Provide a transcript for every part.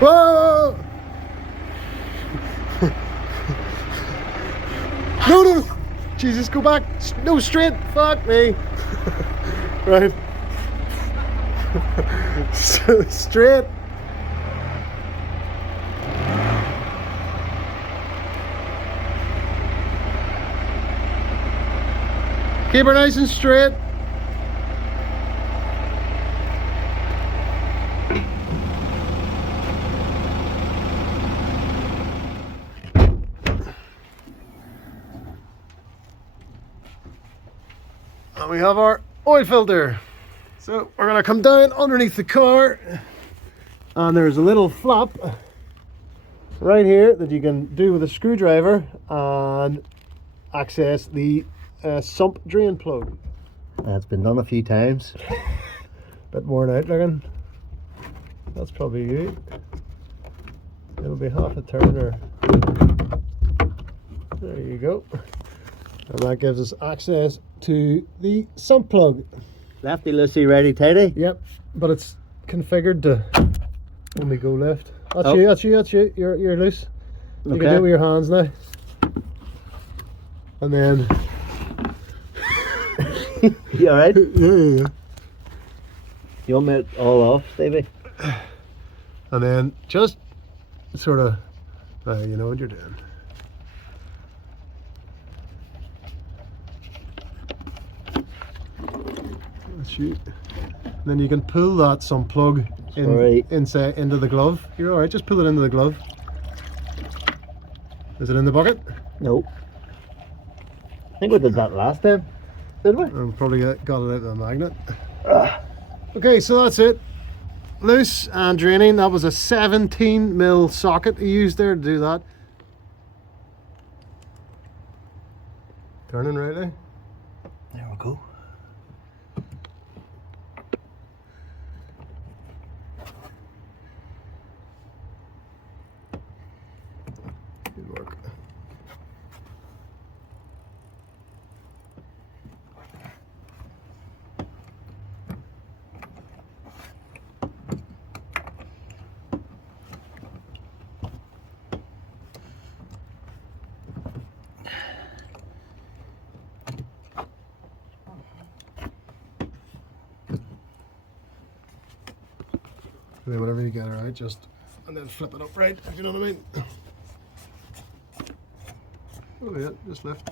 Whoa! No, no! Jesus, go back! No, straight! Fuck me! Right. Straight! Keep her nice and straight. And we have our oil filter. So we're gonna come down underneath the car, and there's a little flap right here that you can do with a screwdriver and access the sump drain plug. That's been done a few times. Bit worn out looking. That's probably you. It'll be half a turn or... There you go. And that gives us access to the sump plug. Lefty loosey, righty tighty. Yep, but it's configured to only go left. That's Oh. you, that's you, that's you. You're loose. You Okay. can do it with your hands now. And then... You alright? Yeah. You want me it all off, Stevie? And then just sort of, you know what you're doing. Shoot. And then you can pull that sump plug inside into the glove. You're alright, just pull it into the glove. Is it in the bucket? Nope. I think we did that last time. Did we? I've probably got it out of the magnet. Okay, so that's it. Loose and draining. That was a 17mm socket he used there to do that. Turning right now. There we go. Good work. And then whenever you get her out, just and then flip it up right, if you know what I mean. Oh yeah, just lift.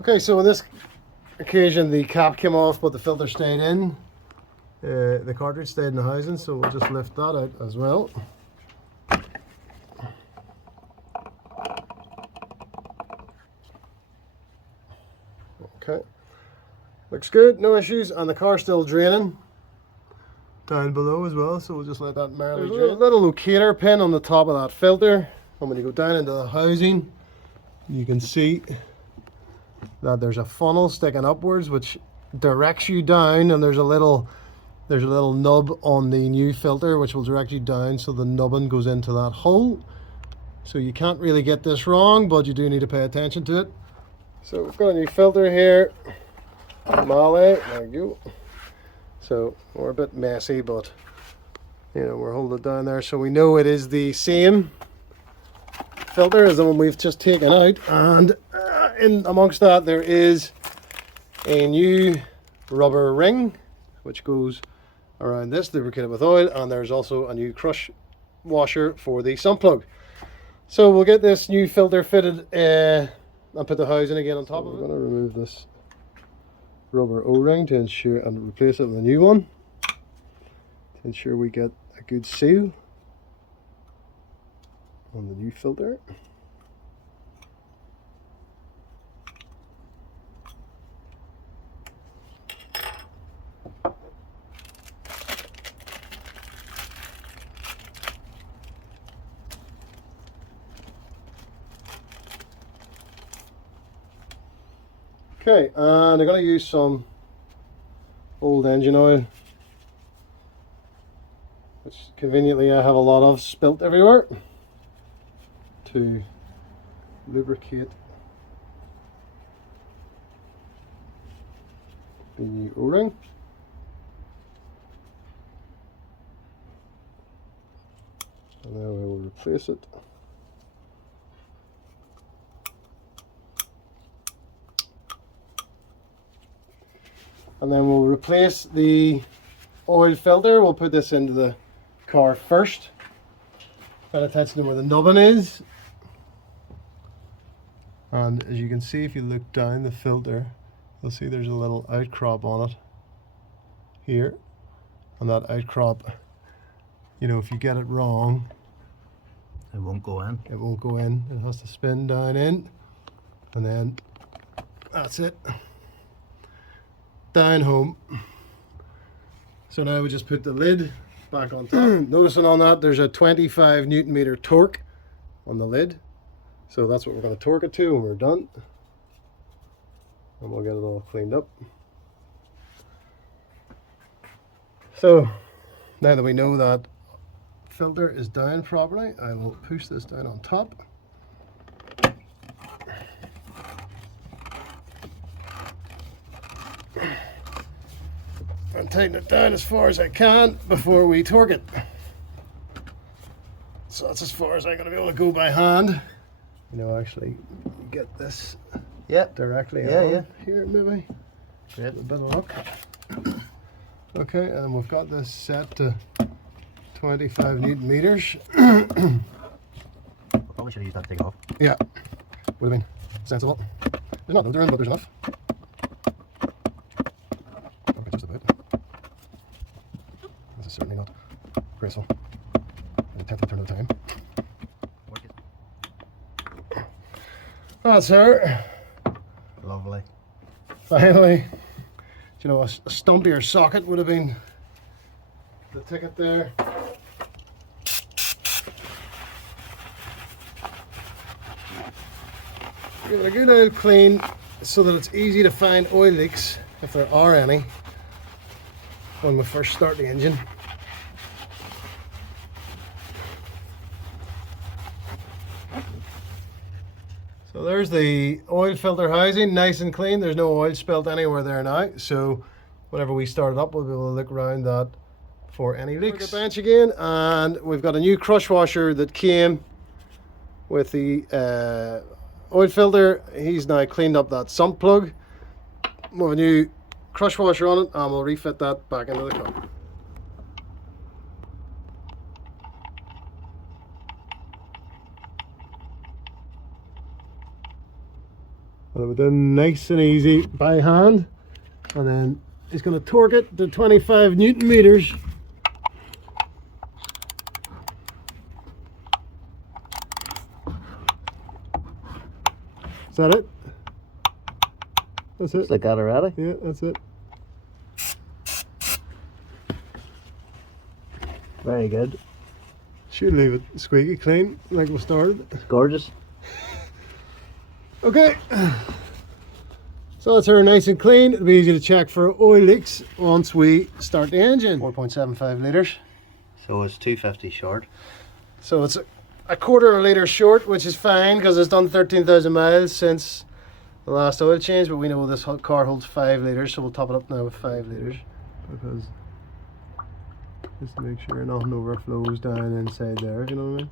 Okay, so on this occasion the cap came off but the filter stayed in. The cartridge stayed in the housing, so we'll just lift that out as well. Okay, looks good, no issues, and the car's still draining down below as well, so we'll just let that merrily drain. There's a little locator pin on the top of that filter, and when you go down into the housing you can see that there's a funnel sticking upwards which directs you down, and there's a little nub on the new filter which will direct you down, so the nubbin goes into that hole. So you can't really get this wrong, but you do need to pay attention to it. So we've got a new filter here, Male, there you go. So we're a bit messy, but you know, we're holding it down there so we know it is the same filter as the one we've just taken out. And in amongst that there is a new rubber ring which goes around this, lubricated with oil, and there's also a new crush washer for the sump plug. So we'll get this new filter fitted and put the housing again on top of it. We're going to remove this rubber O-ring to ensure, and replace it with a new one to ensure we get a good seal on the new filter. Okay, and I'm going to use some old engine oil, which conveniently I have a lot of spilt everywhere, to lubricate the new O-ring. And then we will replace it. And then we'll replace the oil filter. We'll put this into the car first. Pay attention to where the nubbin is. And as you can see, if you look down the filter, you'll see there's a little outcrop on it here. And that outcrop, you know, if you get it wrong, it won't go in. It won't go in. It has to spin down in. And then that's it. Down home. So now we just put the lid back on top. Noticing on that there's a 25 Newton meter torque on the lid. So that's what we're going to torque it to when we're done. And we'll get it all cleaned up. So now that we know that filter is down properly, I will push this down on top. And tighten it down as far as I can before we torque it. So that's as far as I'm going to be able to go by hand. You know, actually get this directly on here maybe. Great. A bit of luck. Okay, and we've got this set to 25 Newton meters. Probably should have used that thing off. Yeah, would have been sensible. There's not loads around, but there's enough. Okay, just about. This is certainly not graceful. There's a 10th turn of the time. That's her. Lovely. Finally, you know, a stumpier socket would have been the ticket there. Give it a good oil clean so that it's easy to find oil leaks, if there are any, when we first start the engine. So there's the oil filter housing, nice and clean. There's no oil spilt anywhere there now. So whenever we start it up, we'll be able to look around that for any leaks. The bench again, and we've got a new crush washer that came with the oil filter. He's now cleaned up that sump plug. We have a new crush washer on it, and we'll refit that back into the car. And we're done nice and easy by hand, and then it's going to torque it to 25 Newton meters. Is that it? That's it. Just like that already? Yeah, that's it. Very good. Should leave it squeaky clean like we started. It's gorgeous. Okay, so that's her nice and clean. It'll be easy to check for oil leaks once we start the engine. 4.75 litres. So it's 250 short. So it's a quarter of a litre short, which is fine because it's done 13,000 miles since the last oil change, but we know this car holds 5 litres, so we'll top it up now with 5 litres, because just to make sure nothing overflows down inside there, if you know what I mean.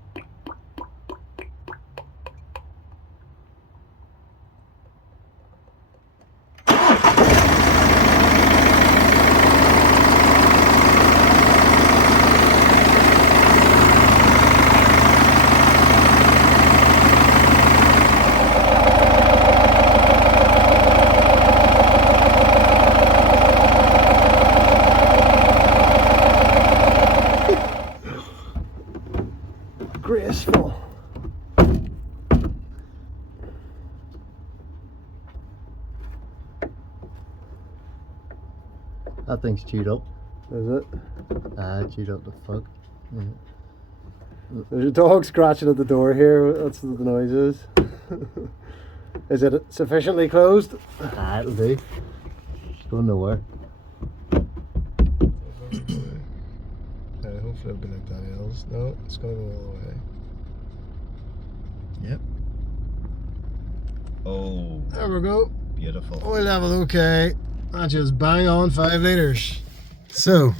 Graceful. That thing's chewed up. Is it? Chewed up the fuck. Yeah. There's a dog scratching at the door here. That's what the noise is. Is it sufficiently closed? It'll do. It's going nowhere. Hopefully it'll be like that else. No, it's going to go all the way. Yep. Oh, There we go. beautiful. Oil level okay. That's just bang on 5 litres. So,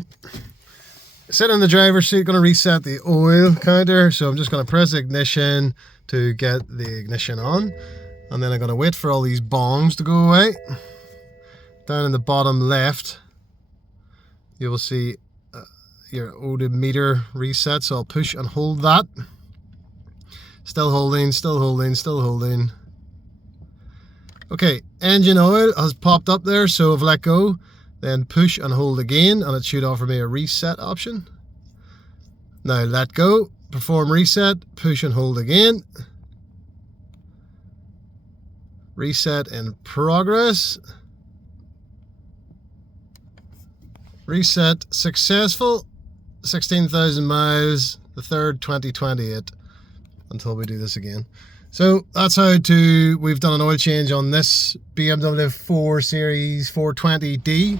sit in the driver's seat, going to reset the oil counter. So I'm just going to press ignition to get the ignition on. And then I'm going to wait for all these bongs to go away. Down in the bottom left, you will see your odometer reset. So I'll push and hold that. Still holding, still holding, still holding. Okay, engine oil has popped up there, so if I let go, then push and hold again, and it should offer me a reset option. Now let go, perform reset, push and hold again. Reset in progress. Reset successful. 16,000 miles, the 3rd, 2028, until we do this again. So that's how we've done an oil change on this BMW 4 Series 420D.